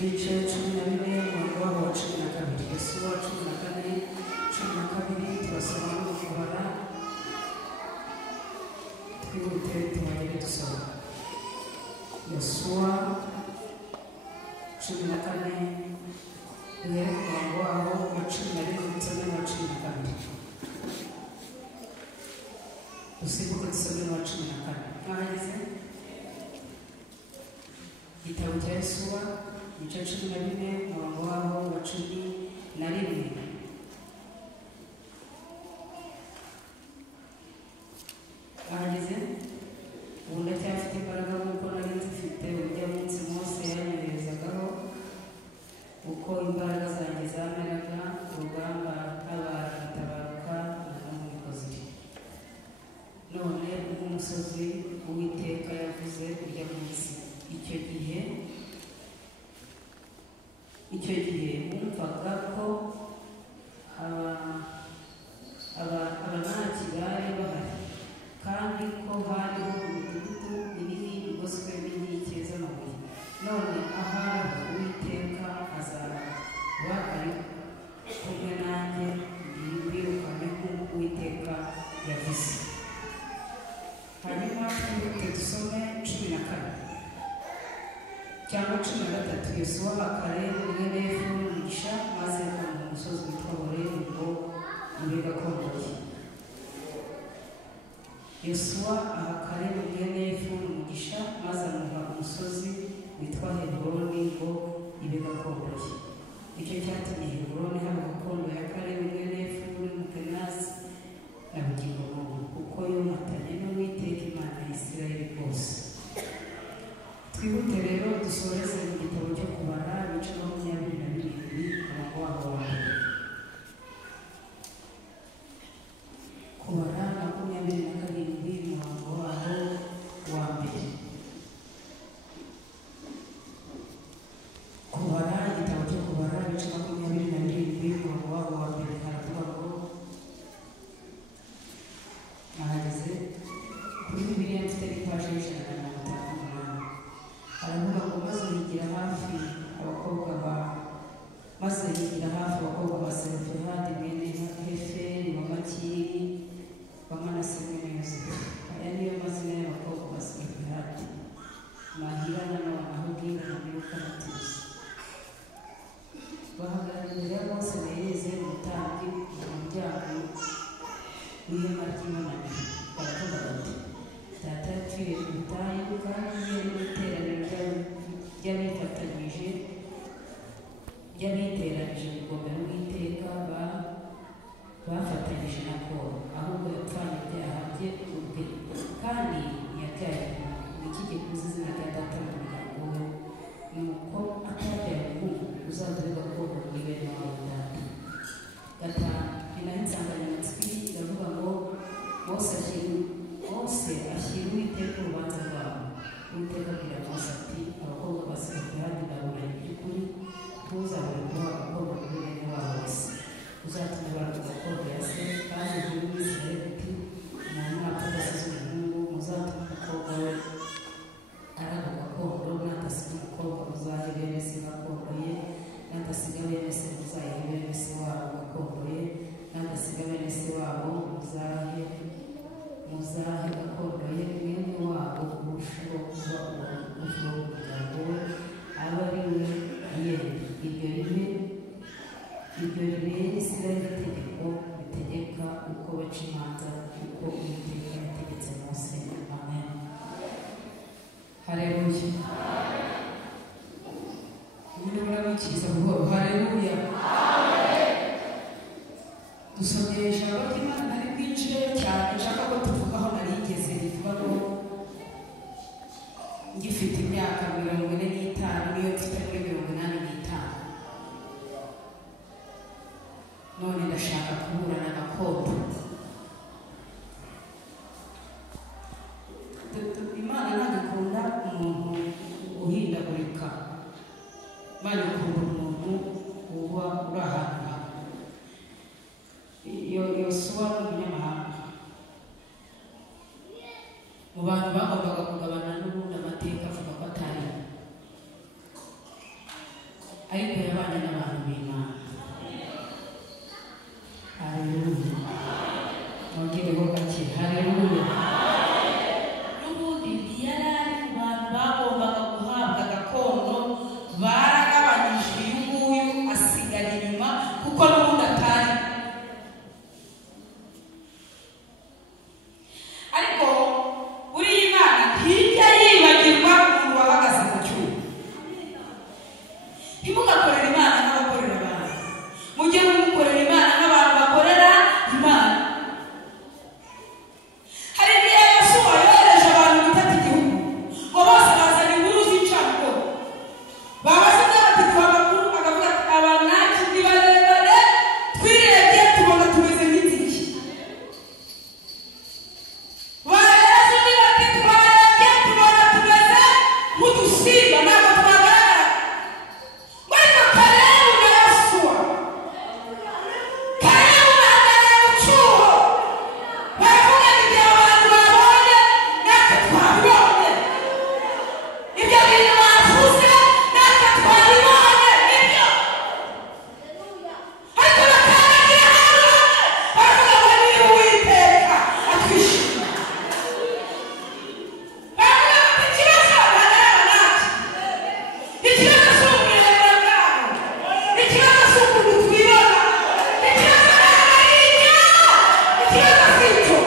igice cumi na bine umurongo wa cumi na kabiri. Yosuwa cumi na kane cumi na kabiri turasoma no kubara twihute tuhagere dusoma. Yosuwa cumi na kane duhere ku murongo waho wa cumi na rimwe dusome n'uwa cumi na kabiri. Dusimbuke dusome n'uwa cumi na kane. Mwahageze? Igitabo cya Yosuwa igice cumi na bine umurongo waho wa cumi na rimwe. Mwahageze? Ubu ndacyafite imbaraga nk'uko nari nzifite urya munsi Mose yanyoherezagaho, uko imbaraga zanjye zameraga urugamba ntabatabaruka na n'umwe niko ziri. None nk'umusozi Uwiteka yavuze urya munsi, icyo gihe wumvaga ko abanaki bari bahari, kandi ko hariho imidugudu minini igoswe n'inkike z'amabuye. None ahari Uwiteka azaba ari kumwe nanjye, mbirukane nk'uko Uwiteka yavuze. Hanyuma twihute dusome cumi na kane cyangwa cumi na gatatu. Yosuwa aha Kalebu mwene Yefune umugisha, maze amuha umusozi witwa Horebu ngo ube gakondo ye. Yosuwa aha Kalebu mwene Yefune umugisha, maze amuha umusozi witwa Heburoni ngo ibe gakondo ye. Icyo cyatumye Heburoni haba gakondo ya Kalebu mwene Yefune Umukenazi na bugingo n'ubu, kuko yomatanye n'Uwiteka Imana ya Isirayeli bose. Twihute rero dusoreze mu gitabo cyo kubara ibice 27 umurongo waho wa mbere. Kubara 27 umurongo waho wa mbere. Kubara igitabo cyo kubara ibice 27 umurongo waho wa mbere haravuga ngo, ahageze kuri Bibiliya mfite ipaji y'ijana na 58. Haravuga ngo maze yigira hafi abakobwa ba Selofehadi mwene Heferi wa Makiri wa Manase mwene Yosefu. Aya niyo mazina y'abakobwa ba Selofehadi: Mahira na Hogila na Milka na Tirusa. Bahagarara imbere ya Mose na Eleyazari umutambyi mu muryango w'ihema ry'ibonaniro, baravuga bati, data yapfiriye mu butayu, kandi yari mu iteraniro ry'abiteranije kugomera Uwiteka bafatanyije na Kora, ahubwo yapfanye ibyaha bye ubwe, kandi ntiyabyaye ikigekuza izina rya data mu muryango we, nuko atabyaye umuhungu uzadore gakondo muri bene wabo data. Gatanu, ni naho insanganyamatsiko iravuga ngo Mose ashyira Uwiteka urubanza rwabo. Uwiteka abwira Mose ati, abakobwa ba Selofehadi baburanye by'ukuri, ntuzabure kuba abakobwa muri bene wabo wese, uzatuma baruta gakondo ya se, kandi ugire Umwisirayeli uti, umuntu napfa adasize umuhungu, muzatuma umukobwa we araba gakondo, natasiga umukobwa muzahe bene se gakondo ye, natasiga bene se muzahe bene se wabo gakondo ye, natasiga bene se wabo muzahe gakondo ye, mwene wabo urushaho kuba umuryango we aba ari we yenda. Iryo ribere Isirayeli itegeko ritegeka uko baca imanza, uko Uwiteka yategetse Mose. Amen. Haleluya. Nyine murabikiriza buhoro. Haleluya. Dusomye ijambo ry'Imana nari bwinjire cyane, nshaka ko tuvugaho narigeze rivuga ngo ngifite imyaka 45 niyo mfite muri 85. None ndashaka kuburana gakondo. Imana nagikunda umuntu uhindagurika. Imana ikunda umuntu uba uri ahantu hamwe. Yosuwa n'umunyamahanga mu bantu bagombaga kugabana n'ubundi amateka avuga ko atari ariko yabanye n'abantu b'Imana. Haleluya. Mwongereho gake. Haleluya. N'ubundi yari mu bantu bagombaga guhabwa gakondo, baragabanyije uyu nguyu asigara inyuma kuko n'ubundi atari. Ariko buriya Imana ntijya yibagirwa umuntu wahagaze mu cyuma. Ntimugakorere Imana nk'abakorera abantu, mujye mumukorera Imana nk'abantu bakorera Imana. Hari igihe Yosuwa yohereje abantu bitatu igihugu ngo bose bazana inkuru z'incamugongo, babaza n'abati amakuru, akavuga ati abantu ntacyo ni barebare, twirebye tubona tumeze nk'inzige. Bareza undi bati twarebye tubona tumeze nk'udusimba, ntabwo twagaragara. Ariko Kalebu na Yosuwa, Kalebu bahagarara mu cyuho, baravuga ngo ibyo abantu babonye natwe twabibonye, ibyo bintu bavuze natwe twabibonye, nibyo. Ariko bakandagira hamwe, baravuga ngo niba Uwiteka atwishimiye, baravuga ngo ikibazo bahagarara natwe, ikibazo si ubwirebure bwabo, ikibazo si ukuntu twibona, ikibazo ntabwo ari ibyo, ikibazo si icyo.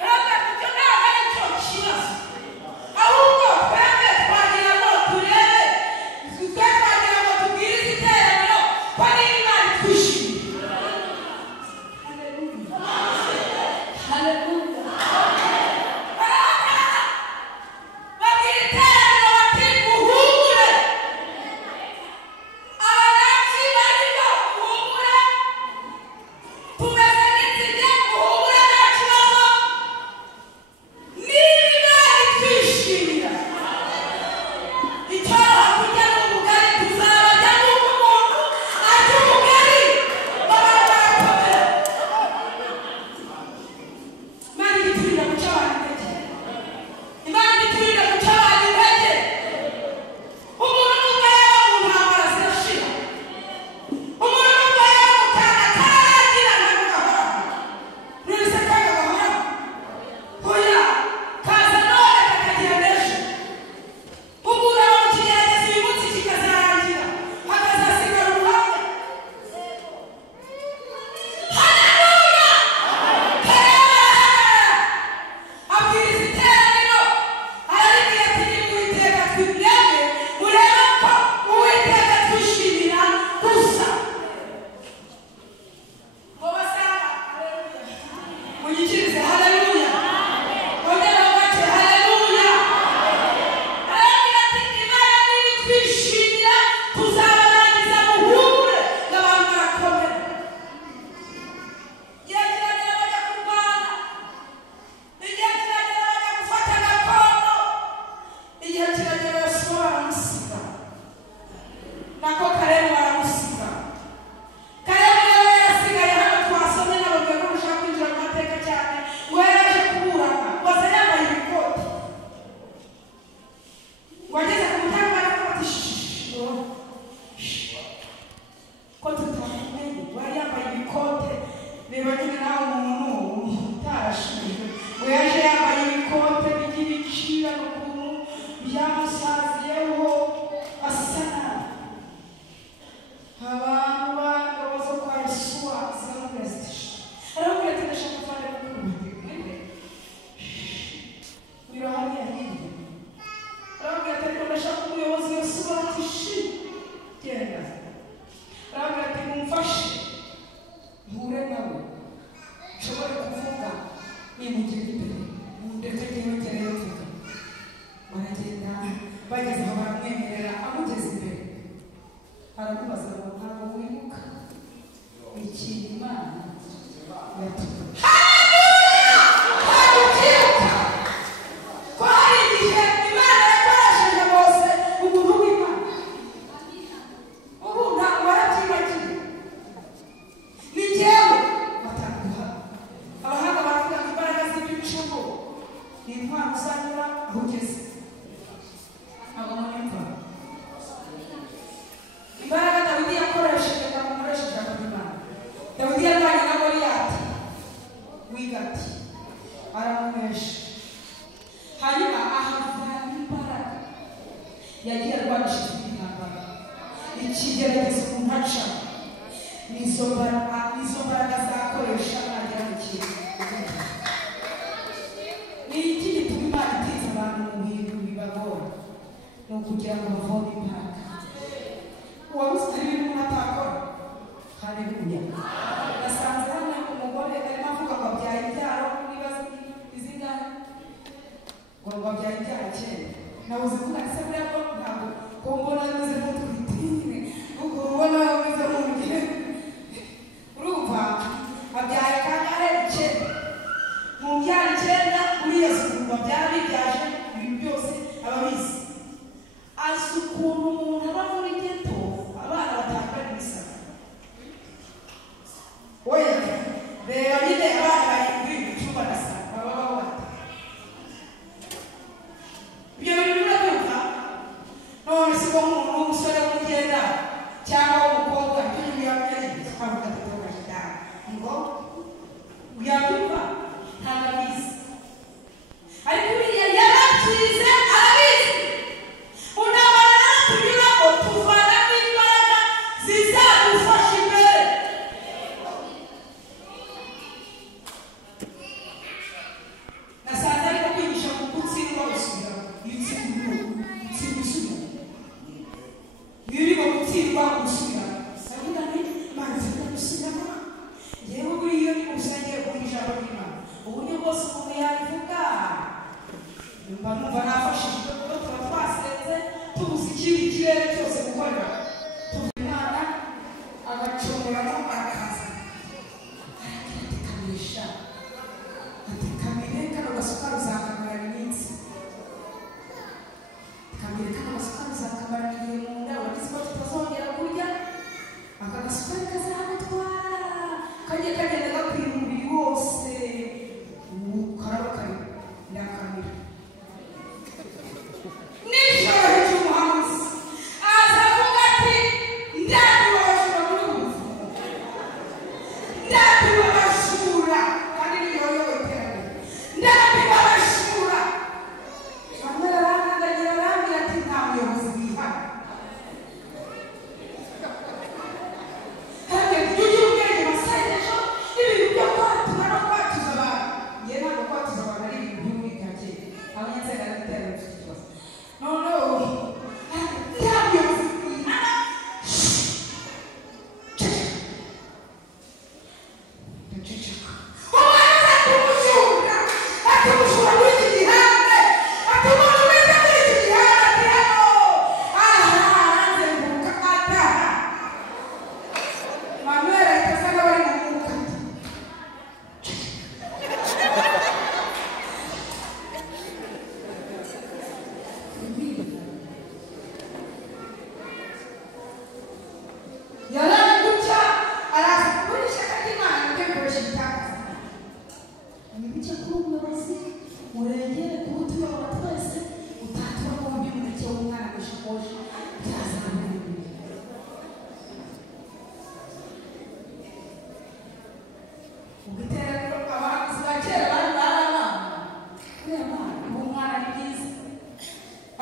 Haravuga ati icyo ntabwo ari cyo kibazo, ahubwo twebwe twagira ngo turebe, twe twagira ngo tubwirize iteraniro ko niba Imana itwishimiye. Haleluya. Babwira iteraniro bati muhumure, abanaki barimo muhumure, tumeze nk'inzige, muhumure nta kibazo, niba Imana itwishimira, icyoroha kurya ni ubugari, tuzabajya n'uko umuntu arya ubugari, baba barakomera. Imana igiturira guca abantu intege, Imana igiturira guca abantu intege. Umuntu nubwo yaba mu ntambara zirashira, umuntu nubwo yaba mu kaga karagira ntabwo gahoraho. Nonese kaga gahoraho? Oya, kaza none kakagira n'ejo. Umuntu aba mu kigeragezo uyu munsi kikazarangira, hakazasigara ubuhamya. Haleluya. Kalebu arahagarara, abwiriza iteraniro, araribwira ati niba Uwiteka twirebe, murebe ko Uwiteka twishimira gusa. Ngo basanga, haleluya, muyikirize haleluya, ongereho gake haleluya. Arabwira ati Imana niba itwishimira, tuzabarangiza muhumure, n'abantu barakomera. Igihe kiragera bajya kurwana, igihe kiragera bajya gufata gakondo, igihe kiragera Yosuwa baramusiga, nako Kalebu baramusiga. Kalebu rero yarasigaye hano twasomye, ntabwo ushaka kwinjira mu mateka cyane, ngo yaraje kuburana, waza yambaye ibikoti, wageze ku muryango baravuga ati ko tutamumenye, wari yambaye ibikote. Reba nyine nawe umuntu utarashimwe, ngo yaje yambaye ibikote by'ibiciro n'ukuntu byamusaziyeho asa nabi. Abantu b'ingabo zo kwa Yosuwa ziramubwira ziti arababwira ati ndashaka kuvana mwebwe biro hariya hirya. Arababwira ati ariko ndashaka umuyobozi Yosuwa ati genda. Arababwira ati mumfashe mpure nawe, nshobore kuvuga nimugera imbere, mundeke njyewe ngereyo mvuga. Baragenda, bageze aho baramwemerera, amugeze imbere aramubaza ngo ntabwo wibuka ikintu Imana yatuye. Haleluya. Ntabwo ubyibuka ko hari igihe Imana yakoresheje Mose umuntu w'Imana, ubu ntabwo warabyibagiwe. Ni njyewe watanguha. Abahanga baravuga ngo imbaraga z'iby'ibicumbo ni intwaro uzanyura aho ugeze. Ntabwo mwumva. yagiye arwanisha intambara ikigeragezo umuntaca nizo mbaraga zakoresha agera mu kintu ni iki gituma Imana itiza abantu mu bintu bibagora ni ukugira ngo bavome impaka uwabuze ibintu umuntu atakora haleluya nasanze hano umugore arimo avuga ngo abyaye ibyaro nibaza izingana ngo abyaye ibyaro kera nabuze kuvuga ese buriya ko ntabwo ko mbona ameze nk'utwitine ubwo ubona ameze nk'umugire urumva abyaye kangare icyenda mu byaro icyenda muri iyo suku babyara bibyaje ibintu byose ababizi azi ukuntu umuntu aba muri geto abana batambara ibisaka oya reba nyine abana barindwi mu cyumba na saa baba bawata ibyo bintu birabyuka none si ko umuntu w'umusore w'umugenda cyangwa w'umukobwa ibyo bintu yabyariye twavuga tutogashyira ngo uyabyuka ntabwo abizi ariko uriya yarabyize arabizi unabona tunyura ngo tuvanamo imbaraga zizadufasha imbere nasanze ariko kwigisha mu gutsindwa gusubira ibitsindwa gusubira birimo gutsindwa gusubira sabuda ni manzi gusubira yewe buri iyo ni musengere ku ijambo ry'Imana uburyo bwose umuntu yabivuga numva nafashijwe kuko tuba twasenze tubuze ikindi kirere cyose gukorera tuvuga Imana agacomoramo arakaza aratekamisha atekamire kano gasuka ruzakamara iminsi kamire kano gasuka ruzakamara igihe mu nda wagize ko tutazongera kurya aka gasuka kazagutwara kajye kagenda gakwira umubiri wose karaba kari ndakamira nijoro ry'umuhanuzi azavuga ati ndabibabashura muri ubu ndabibabashura kandi niyo iterambere ndabibabashura bamwe barangagira barambwira ati nta muyobozi wihana kandi ujye ubwenge masengesho n'ibintu byo kwatura no kwatuza abantu njye ntabwo kwatuza abantu ari ibintu by'umwikake abanyansega n'ibitero bifite ikibazo noneho nta muyobozi wihana ndaceceka umwana atumushura atumushura muri iki gihande atumuna wita muri iki gihande ati hano aranzenguruka ataha Manuel ahita asa n'abari mu mwuka yaraje gutya araza kubona ishyaka ry'Imana rikoresha ibitangaza nibuke kuri umuyobozi murengere kuba utuyobora twese utatura mu buryo umuneke w'umwana mu ishakoshi byazana n'ibindi ubwo iteraniro abahanzi ba kera bari barabana kuriya mwana uwo mwana ni byiza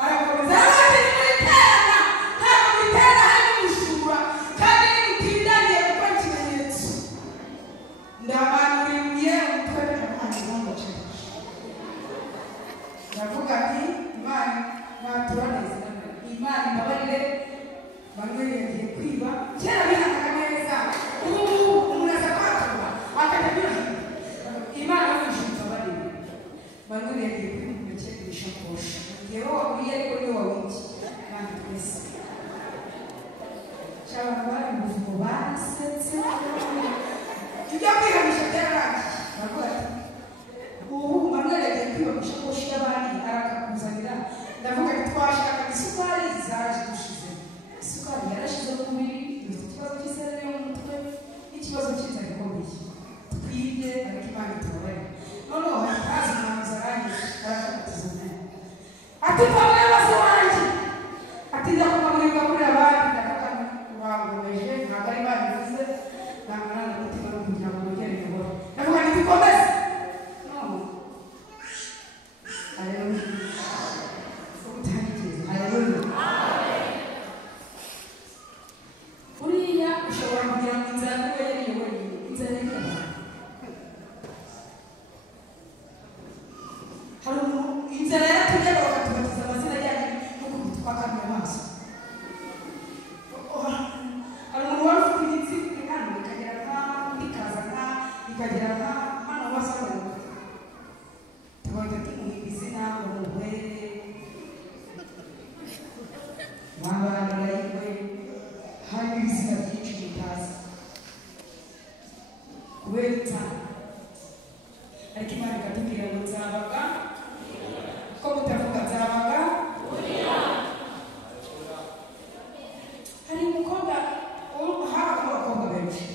arakomeza abandi nimuriterana ntabwo mwiterana hari n'umushura kandi nimutindaniye gukora ikimenyetso ndamanuriye umutwe n'abandi bambacaje ndavuga ati Imana naturaneze Imana imbabarire bamwe yagiye kwiba kera bihanaga neza ubu umuntu aza kwatura akajya birahira Imana yamwishyura imbabarire bamwe yagiye kwiba umuneke mu ishakoshi yewe waburiye ariko niwe wawibye kandi twese cyangwa bari mu buvumo barasetse ibyo kwihanisha byararangiye baravuga ati ubu Manuel yagiye kwiba mu ishakoshi y'abandi arakakuzanira ndavuga ati twashaka isukari zaje dushize isukari yarashize mu mubiri dufite ikibazo cy'isereri yo mu mutwe n'ikibazo cy'inzara ikomeye twibye ariko Imana itubabarire noneho haza umuhanuzi arangije arakabatiza umwana ati Pawulo wase bambarana yitwe hari ibizina byinshi mutazi kubera itaha ariko Imana ikatubwira ngo nzabaga ko mutavuga nzabaga hari umukobwa habaga abakobwa benshi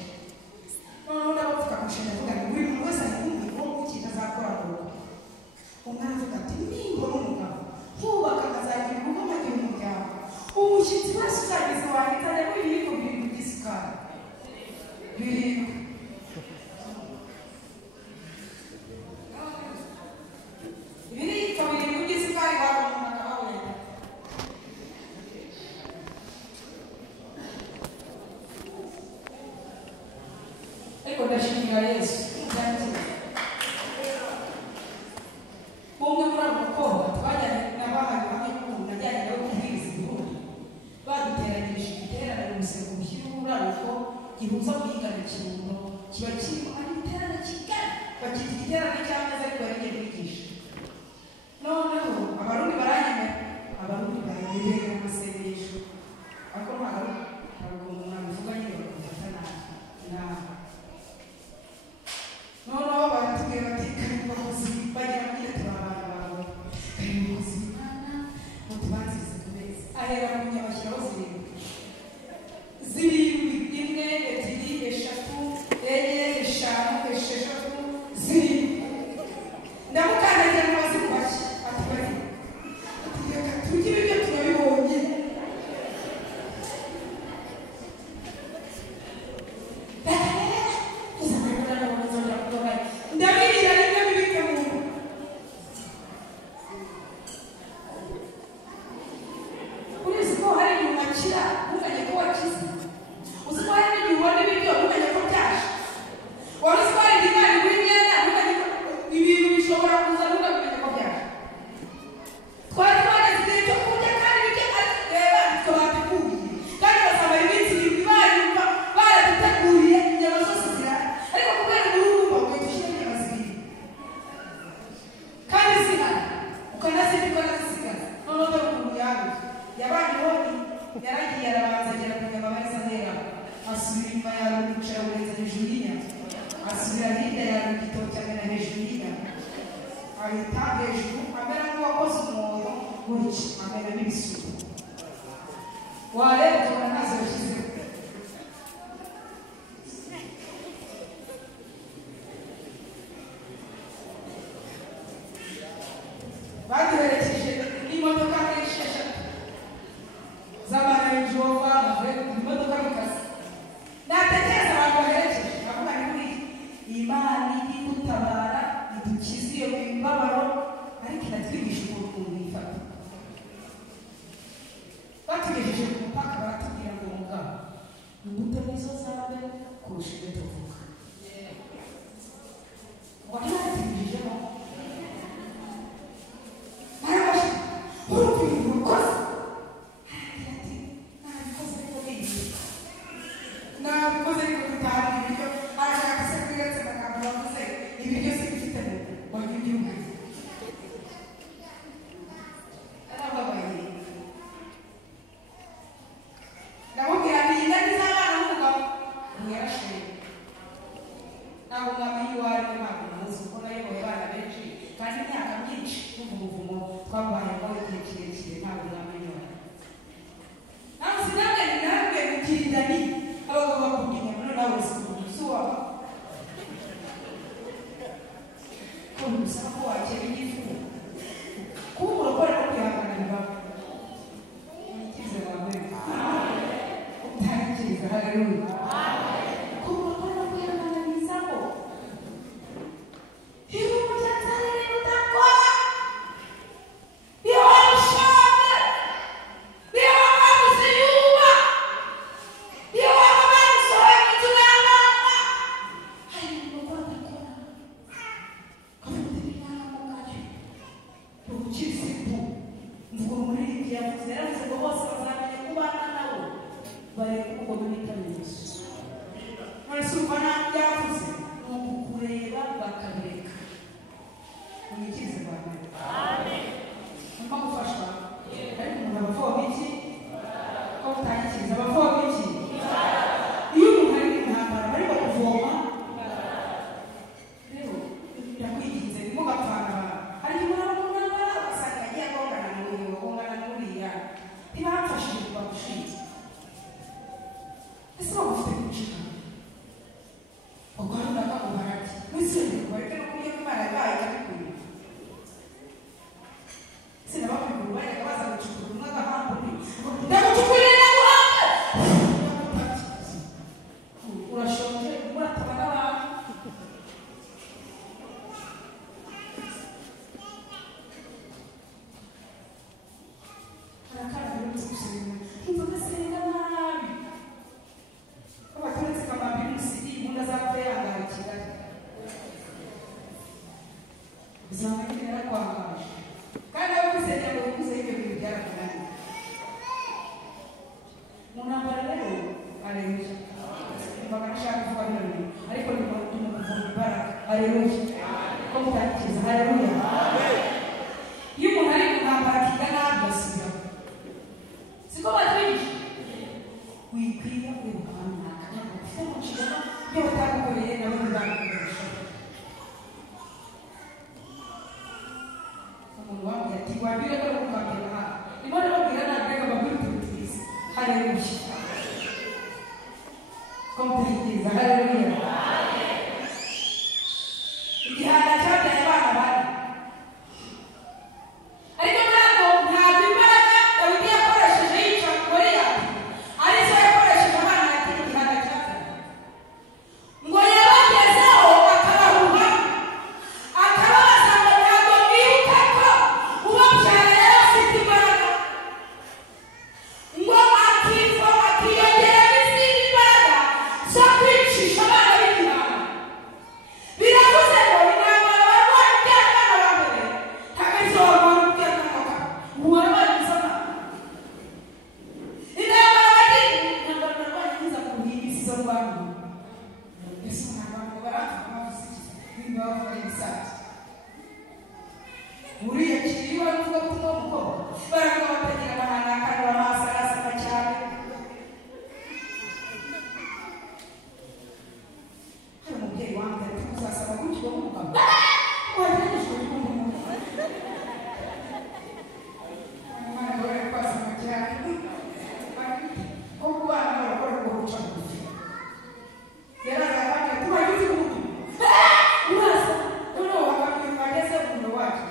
noneho n'abapfuka mushinga avuga ngo buri muntu wese ari kumva ko ikintu azakora mu rugo umwana avuga ati nimbona umugabo nkubaka akazagira urugo nkagira umuryango umushyitsi wese uzageze wahitane ko ibiyiko birindwi by'isukari birindwi ibiyiko birindwi by'isukari waba umuntu akaba wenda ariko ndashimira Yesu umwe muri abo bakobwa twajyanye n'abahaye hamwe n'umuntu najyanye nawe kubwiriza igihugu baduteranyirije igiterane mu musego mushyira umuraruko gihuza kuyigana Kirundo kiba kirimo ari igiterane kigari bakita igiterane cy'ameza ariko barigiye kwigisha noneho abarundi baranyemera abarundi barebeye amasengesho ariko ntabwo umuntu abivuga nyine bakufata nabi noneho baratubwira bati karibu bakozi bagera muri turabana bawe karibu bakozi Imana mutubanzirize ku meza ahera mu nyabashyiraho zirindwi imwe ebyiri eshatu enye eshanu esheshatu zirindwi ndamukandagira mu mazi kubashya ati bari ati reka turye ibiryo turabibonye ndabirira rimwe bibike mu nda urizi ko hari igihe unakira ntumenye ko wakize uzi ko hari n'igihe ubona ibiryo ntumenye ko byashe wari uzi ko hari igihe Imana iguha imyenda ntumenye ko ibintu bishobora kuza ntumenye ko byashe twari twageze igihe cyo kurya kandi ibiryo reba nitwe bateguye kandi basaba iminsi irindwi bayumva baraduteguriye inyama zose zihari ariko kubera urumva ngo dushyire inyama zibiri kandi zihari ukanazirya ukanazisigaza noneho dore ukuntu yabanye honi yaragiye arabanza agera ku nyama bariza ntera asubira inyuma yarucara ureza hejuru y'inyama asubira hirya yaruha igitoki amena hejuru y'inyama ahita hejuru amera nk'uwakoze umwobo gutya amena n'ibisuko wareba ukabona ntazo yashyizeho baduherekeje n'imodoka muri esheshatu z'amarange rover bavuye ku imodoka y'akazi natekereza abantu baherekeje avuga ni kuri Imana idutabara idukiza iyo mibabaro ariko inatwigisha ukuntu yifata batugejeje ku mupaka baratubwira ngo mugabo imbuto nizo zawe kurusha ibyo tuvuga wanabatubijemo nabikoze ariko gutaha ibiryo arashaka se kwiretse amagambo bavuze ibiryo se bifite mu gihugu arababaye ndamubwira ati iyi ndani z'abana n'umugabo yarashoye siko batwigisha wikwiga kwibuka runaka ntabwo ufite mu nshingano iyo batagukoreye nabo ntibagukoresha umuntu wambwira ati wabwira ko ukambwira aha imana babwira ntabwo babwira utubutiriza haleluya kompetitiza haleluya igihano cyabyaye abana bane ariko ntabwo imbaraga dawidi yakoresheje yica Goliyati arizo yakoresheje abana yatira igihano cyabyaye ngo yabagezeho akabahuha akababaza ngo ntabwo mwibuka ko ubabyara yari afite imbaraga ngo akiyongera n'izindi mbaraga zo kwicisha abana b'igihano biravuze ngo intambara barwaye by'abana ba mbere ntabwo arizo barwaye by'abana uwabaye inzoka intambara bagize intambara barwaye nziza ku bihimbi zo rwanda mbese ntabwo barapfa bavuze niba bavuga ibisaza buriya kiriyo bavuga ko uno mukobwa baravuga batagira amahane akanura amaso arasana cyane hari umubyeyi wambere ati uzasaba gutyo umugabo wageragejwe n'umuntu umwana wawe kwasama cyane ko kubana barakora ngo ruca bugufi yaraza kandi ati wagize umuntu urasa noneho wakabwira ageze umuntu wacu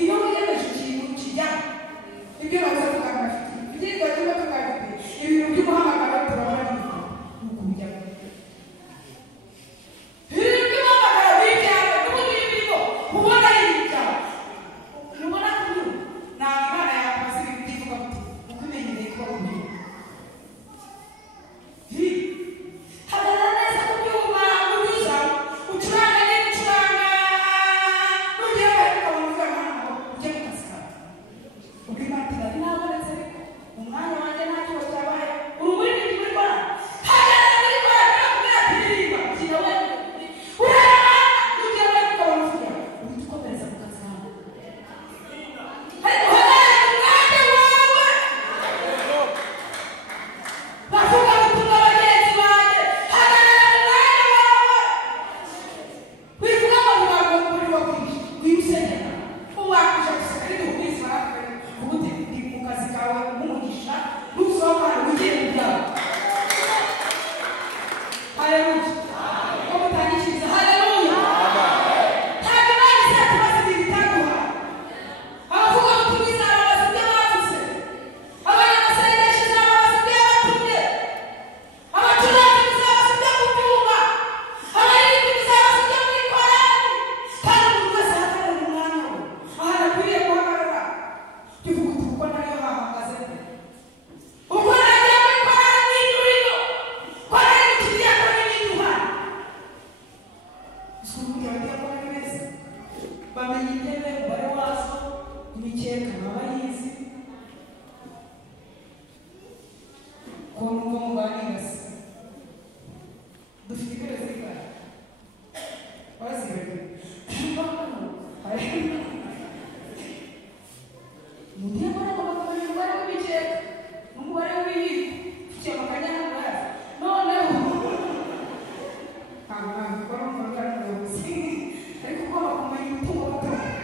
iyo wiyemeje ikintu kijyana ibyo bazavuga bafite ibyiza cyangwa tukabifite ibintu by'umuhamagaro turabona ni ukujyamo ibintu by'umuhamagaro bijyana n'ubundi birimo ubona ari ibijyana mubona kuri ntabwo imana yakoze ibintu by'ivuga kuti ukumenyereye kuba kubyuma hagarara neza ku byuma unyuza ucuranga n'ibicuranga n'ugiye ukabona uzamana ujye mu kazi kawe ukimatira ntabonetse umwanya wanjye ntacyo cyabaye urumuri ni muri kora hagarara muri kora kubera kuririmba kira we urarama n'ugiye ukabona uvuga uhita ukomereza mu kazi kawe ariko hagarara umwanya wawe bavuga ubutumwa bagenzi banjye hagarara umwanya wawe wivuga ngo ntiwabwo muri wo kwisha wimusenyera uwakwisha gusa ariko ukwisi barakore ubundi ni mu kazi kawe nk'umugisha nusohoka ugiye mu byawe haleluya ko mutangikiriza haleluya ntabwo imana izatubaza ibintu itaguha abavuga ubutumwa izababaza ibyo bavuze abanyamasengesho izababaza ibyo yabatumye abacuranzi bizabaza ibyo kubyumva abaririmbyi bizabaza ibyo muri korali kandi umuntu wese ahagarara mu mwanya we ahantu akwiriye guhagarara tuvuga uti kuko nariyo hahagaze uko nagiye muri korali n'induriro korali ikiriya kora n'iduhana gusa ubundi abagiye kora ni beza bamenya intebe umubare wazo imikeka baba bayizi ko numva mubanirase dufite intebe zingana bazibagirwa mugiye kubona ngo bakamenya umubare w'imikeka n'umubare w'ibiyiko ufite amakanyanga noneho ntabwo nabikora mu magana y'ubuyobozi ariko ugomba kumenya umutungo w'abaturage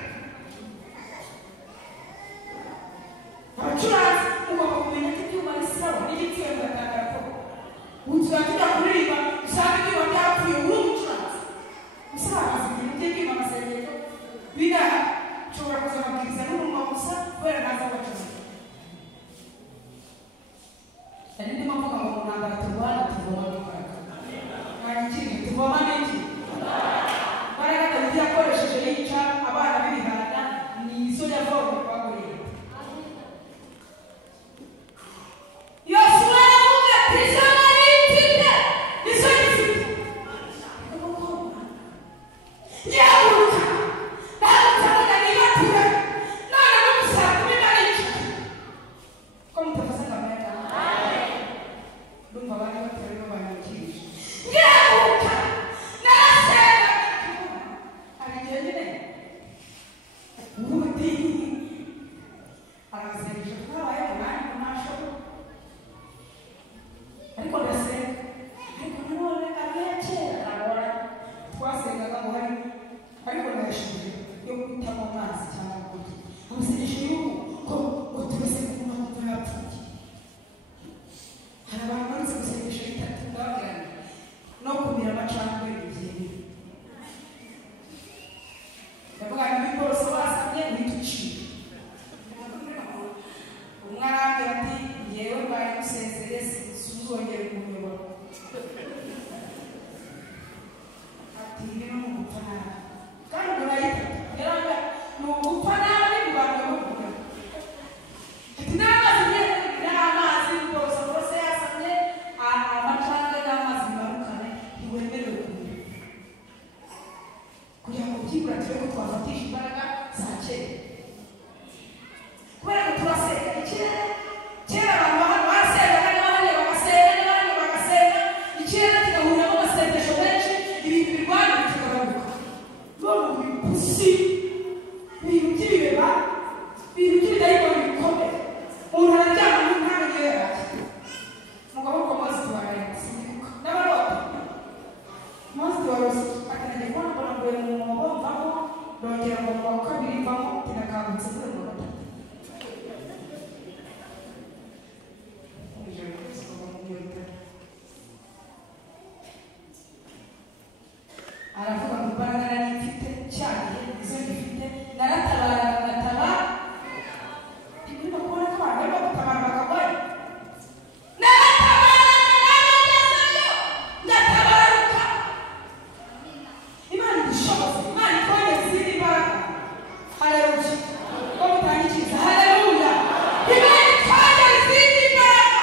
ndavuga ngo bose basamye wituci umwana arambwira ati yewe bari gusezeye sinzongere kumuyobora ati ibi ni ugupfa nabi kandi urayita yarambwira ni ugupfa nabi mu bantu b'umugore ati n'amazi bose bose yasamye amacanga n'amazi marukane ntiwemerewe kumenya kugira ngo byibura turebe ko twafatisha imbaraga za kera kubera ko turasenga ikirere kera abantu barasenga n'abandi bagasenga ikirere kigahuriramo amasengesho menshi ibintu birwana bikagaruka none bipusi ibintu by'ibibeba ibintu by'ibidayimoni bikomeye umuntu araryama n'intambwe yaraye umugabo uko mazi tubaraya sindibuka n'abarota mazi tubarose akanajya kubona mbona mbere mu mwobo mvamo ndongera ngo mu wa kabiri mvamo tinakangutse kuri mu gatatu aravuga ngo imbaraga nari mfite cyane izo ngifite naratabara bagataba ntibirimo kubona ko abantu barimo gutabara bakagwayo naratabara naragezeyo ndatabaruka imana idushoboze imana itwongere izindi mbaraga haleluya ko mutangikiriza haleluya imana itwongere izindi mbaraga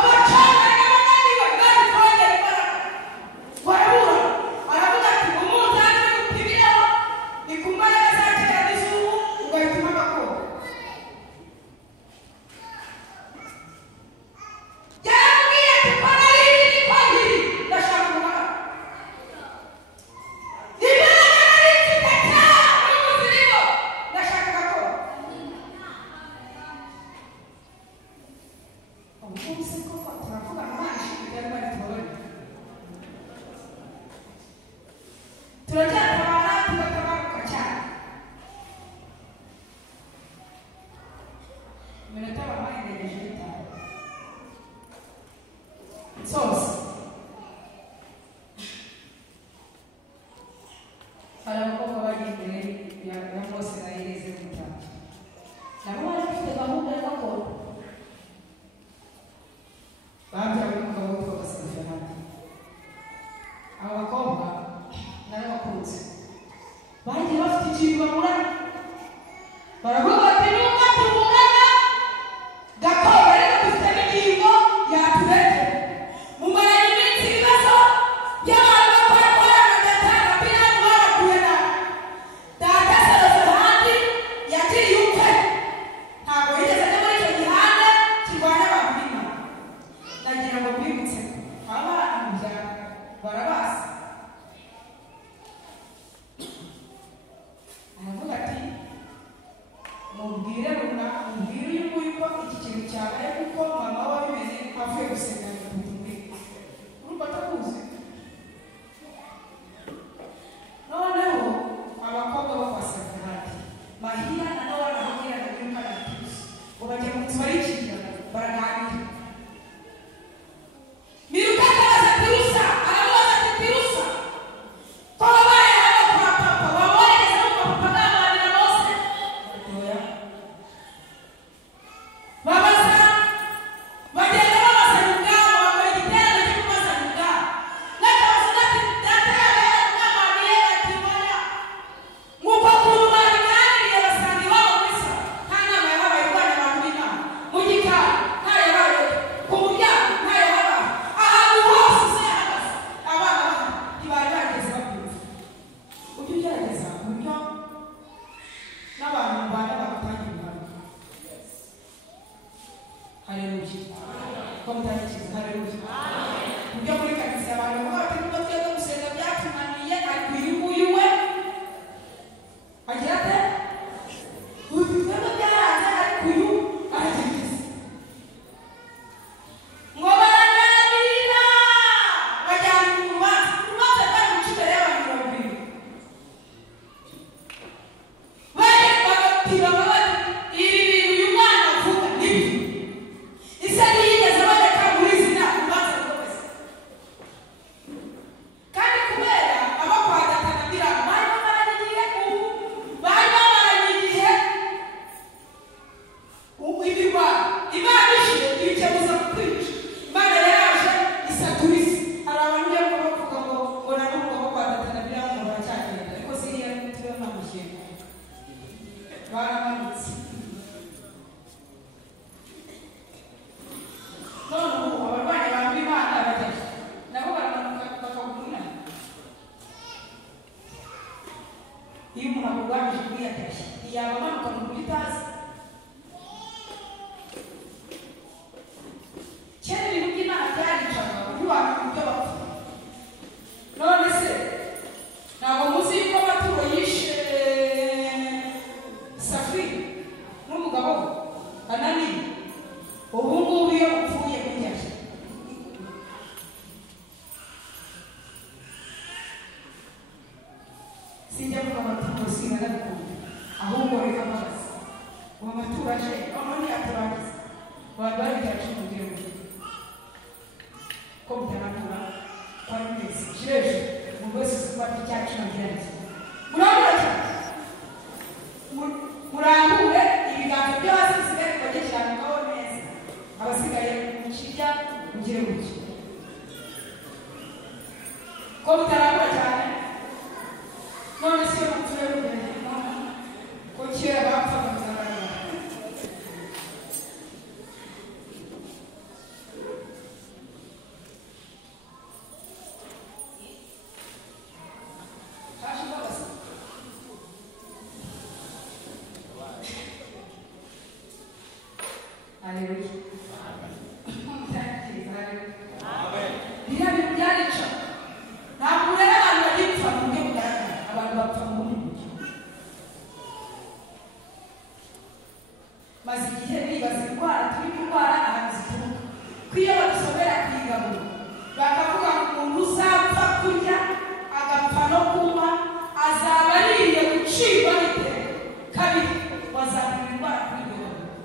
abacanga n'abananiwe imana itwongere imbaraga warabura aravuga ati umunzani w'ugupimireho ni ku mbaraga za kera n'izubu ugahitamo agakora yarambwiye ati ko nari iri ko nkiri ndashaka umugabo imbaraga nari mfite cyane n'umuzirimo ndashaka agakora ubwo se koko turavuga ngo imana ishimwe ryari bari tubabarire turacyatabara tugatabaruka cyane iminota babaye irengeje bitanu zose hari abakobwa bagiye imbere ya mose na eleze mutanu nabo bari bafite gahunda yo gakora babyawe n'umugabo witwa Basilifanati abo bakobwa narabakunze bagiye bafite ikintu bamurana baravuga bati nubwo tuvugana gakondo ariko dufite n'ingingo yatureke mumaranye iminsi ibibazo by'abantu bakora bagatanga pinani barakuye nawe data asaroze ahandi yagiriye ukwe ntabwo yigeze ajya muri icyo gihande kirwanya abantu b'imana nagira ngo mbibutse abana mu byaro barabazi aravuga ati mubwire runaka mubwire uyu nguyu ko iki kintu cyabaye kuko mama wabimenye avuye gusenga ntitubwire urumva atakuzi noneho abakobwa bo kwa Sefurati Mahira na Nowa na Mahira na Yuka na Tirusa ngo bajya mu nzu barikirana baraganira Miruka akabaza Tirusa aramubaza ati Tirusa ko wabaye hano kwa papa wabohereza no kwa papa n'abanira Mose oya babaza bagenda babaza mu bwabo bakora igiterane cyo kubaza mu bwabo n'akabazo gati data yabaye n'amamiye ati oya nk'uko kuri babiganiriye basanga iwabo muri salo nta nama yahabaye irwanya abantu b'Imana mu gikari ntayabaye ku muryango ntayahabaye ahantu hose uzahagaze abana bahari ntibari bageze babyumva ujye ugerageza uburyo n'abantu mubana bagutangira ubuhamya haleluya ko mutangikiriza haleluya uburyo muri karitsiye abantu bavuga bati nubwo twebwe gusenga byatunaniye ariko uyu nguyu we agira ate uyu twebwe byaranze ariko uyu aragerageza ngo baraganira bajyana urubanza rwari guca imbere y'abantu 20 bagapima bati ibi bintu uyu mwana avuga nibyo isa ntiyigeze aboneka muri izi nama urubanza rwose kandi kubera abo kwa data na Biramu barimo baragiye ubu baramanutse none ubu abarwanyi ba Imana bajya nabo baramanuka bakagumuna iyo umuntu akurwanyije kwiyatashye iyaba amanuka mu buryo utazi kera ibintu by'Imana byaricaga ntiwamenya ibyo bapfa none se ntabwo muzi yuko amaturo yishe Safiri n'umugabo we Ananiya ubu ngubu iyo upfuye kujyaje sinjya kuva amaturo sinanabikunda ahubwo reka amazi uwo maturo aje none aturangiza abantu bari byacu mu gihugu ko mutanakura kwa mwese jireje mu bose kuba cyacu nagiranze murabura cyane murambure ibiganza byo hasi bisigaye bikagekiranukaho neza abasigaye mu kirya mugire gutyo ko mutarambura cyane none si yo mupfuye kugenda ko kera bapfaga muzagaragara Haleluya. Amen. Biriya bintu byarica ntabwo rero abantu bagipfa mu buryo bugaragara abantu bapfa mu bundi buryo maze igihe bibaza indwara turi kurwara ahantu zituruka ko iyo badusomera ku igaburo bakavuga ngo umuntu uzapfa kurya agapfa no kunywa azaba ariye gucibwa n'iteka kabiri wazandura indwara kuri iryo gaburo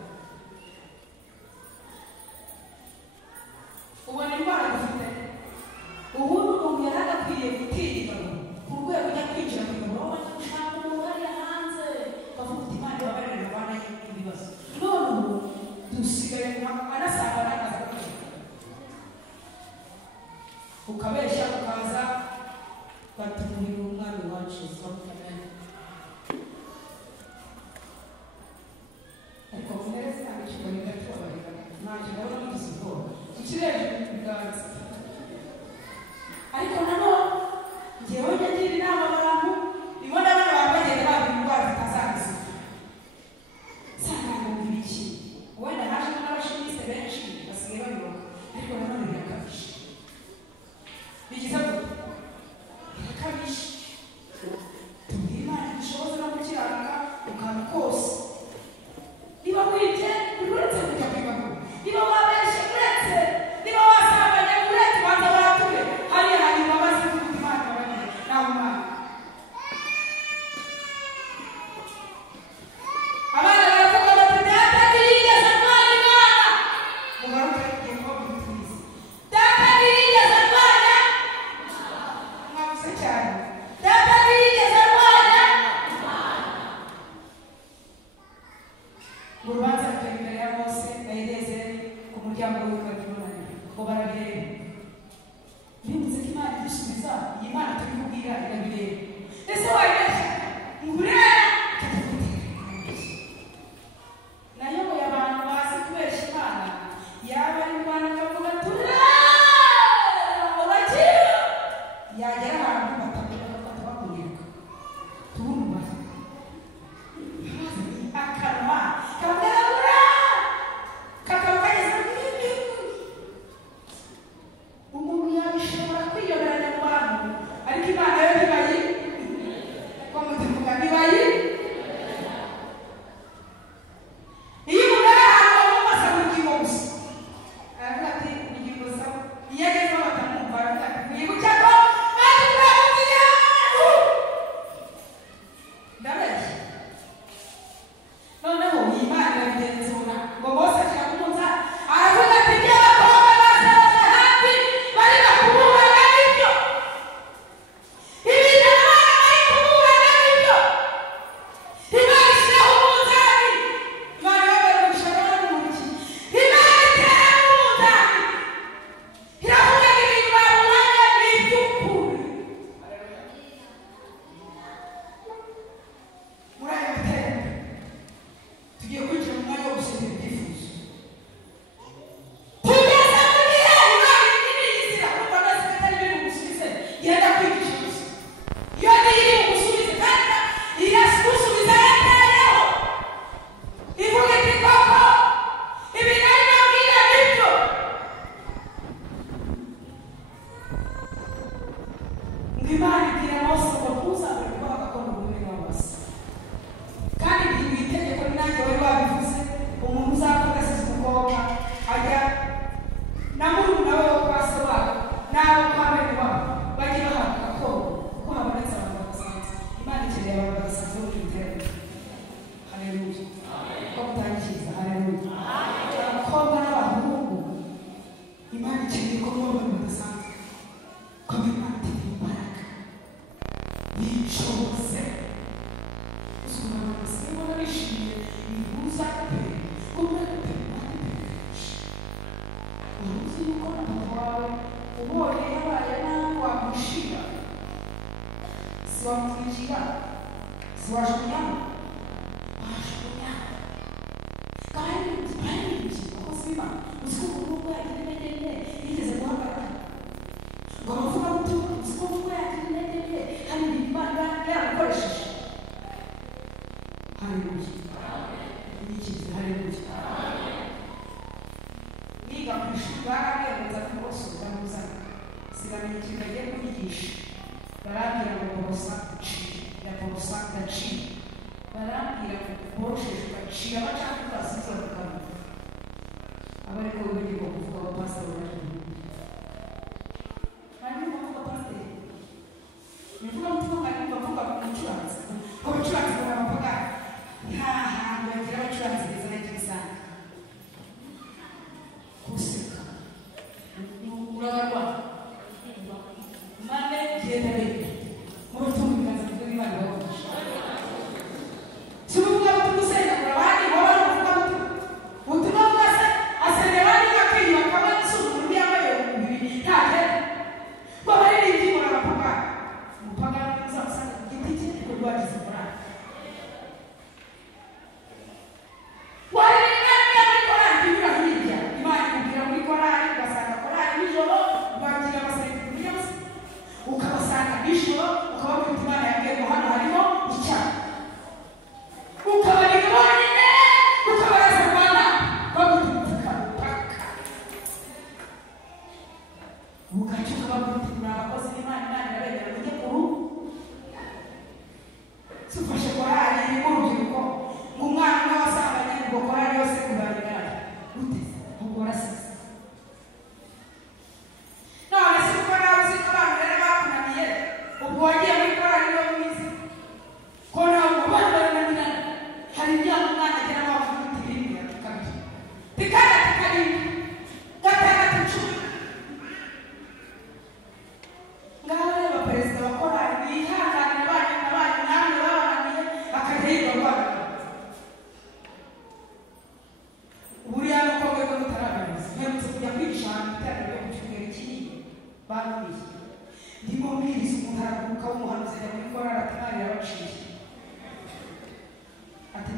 Ati